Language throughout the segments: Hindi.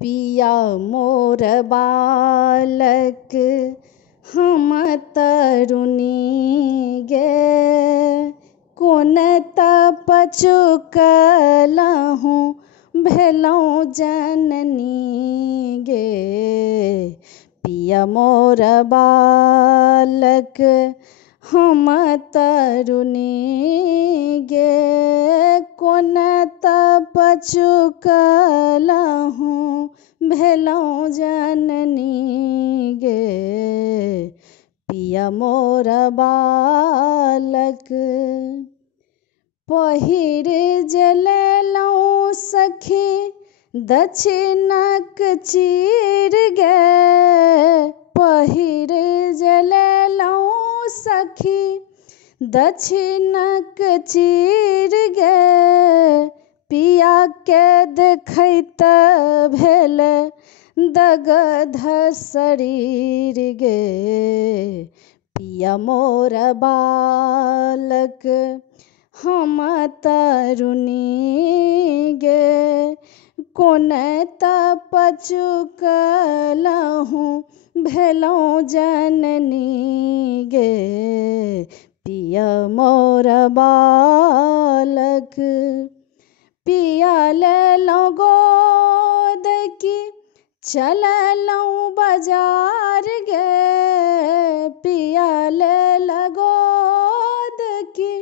पिया मोर बालक हम तरुणी गे, कोन तप चुकलहुँ भेलहुँ जननी गे। पिया मोर बालक हम तरुणी गे, कोन तप चुकलहुँ भेलहुँ जननी गे। पिया मोर बालक पहिर जे लेलहुँ सखी दक्षिणक चीर गे, पहिर जे लेलहुँ सखी दक्षिणक चीर गे। पिया के देखैत भेल दगध शरीर गे। पिया मोर बालक हम तरुणी गे, कोन तप चुकलहुँ भेलहुँ जननी गे। पिया मोर बालक पिया लेलहुँ गोद की चललहुँ बाजार गे। पिया लेलहुँ गोद की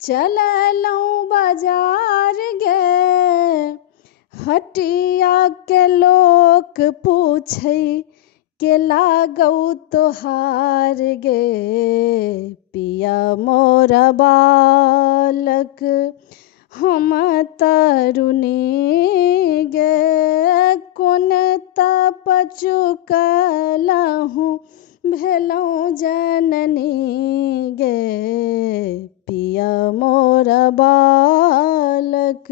चललहुँ बाजार गे। हटिया के लोक पूछै के लागौ तोहार गे। पिया मोर बालक हम तरुणी गे, कोन तप चुकलहुँ भेलहुँ जननी गे। पिया मोर बालक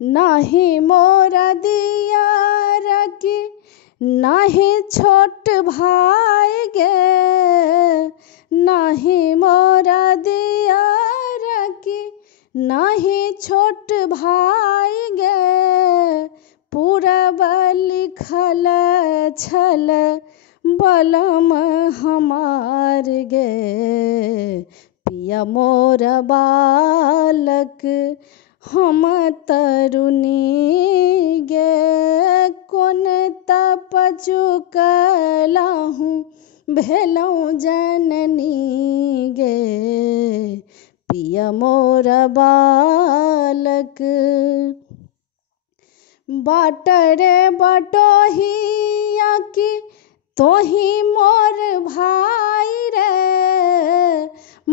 नाही मोर दियार की नाही छोट भाई गे। नाही मोर दियार की नाही छोट भाई गे। पूरब लिखल छल बलम हमार गे। पिया मोर बालक हम तरुणी गे, कोन तप चुकलहुँ भेलहुँ जननी गे। पिया मोर बालक बाटरे बटोहिया की तोही मोर भाई रे।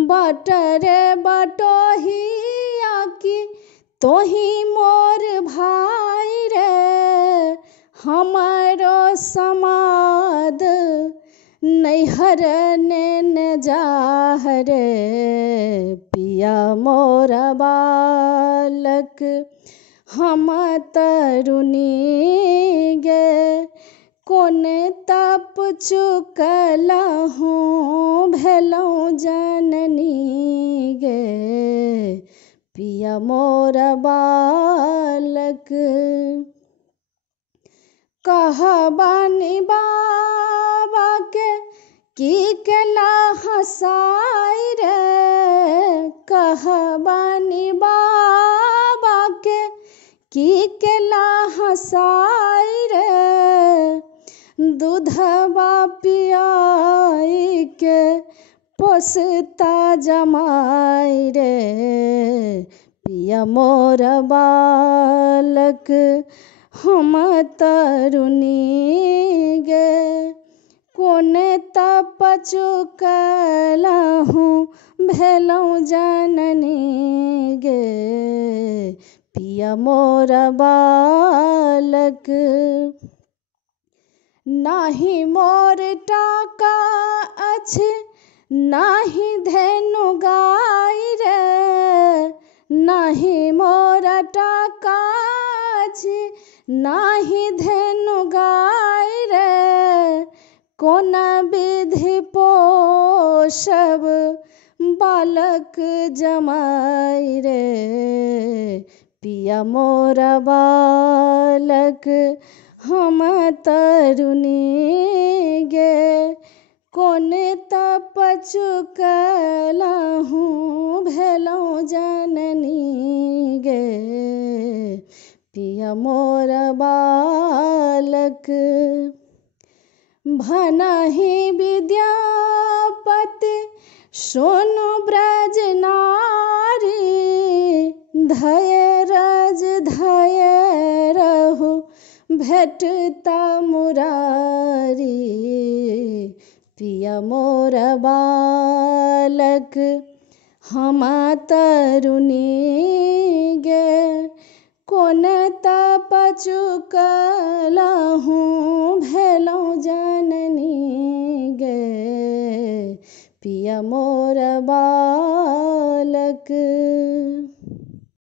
बाटरे बटोहिया की तोही मोर भाई रे। हमारो समाद नैहर ने जाह रे। पिया मोर बालक हम तरुणी गे, कोन तप चुकलहुँ भेलहुँ जननी गे। पिया मोर बालक कहबानी बाबा के की केला हँसाई रे। कहबानी बाबा के की केला हँसाई रे। दूधबा पियाई के पोसता जमाई रे। पिया मोर बालक हम तरुणी गे, कोन तप चुकलहुँ भेलहुँ जननी गे। पिया मोर बालक नाही मोर टाका अछि नाही धेनु गाय रे। नाही मोर टाका अछि नाही धेनु गाय रे। कोन विधि पोषब बालक जमाई रे। पिया मोर बालक हम तरुणी गे कोन तप चुकलहूँ भेलहुँ जननी गे पिया मोर बालक भनहि विद्यापति सोनु ब्रज नारी धय रज धय रहु भेटता मुरारी पिया मोर बालक हम तरुणी गे कोन तप चुकलहूँ भेलहुँ जननी गे पिया मोर बालक।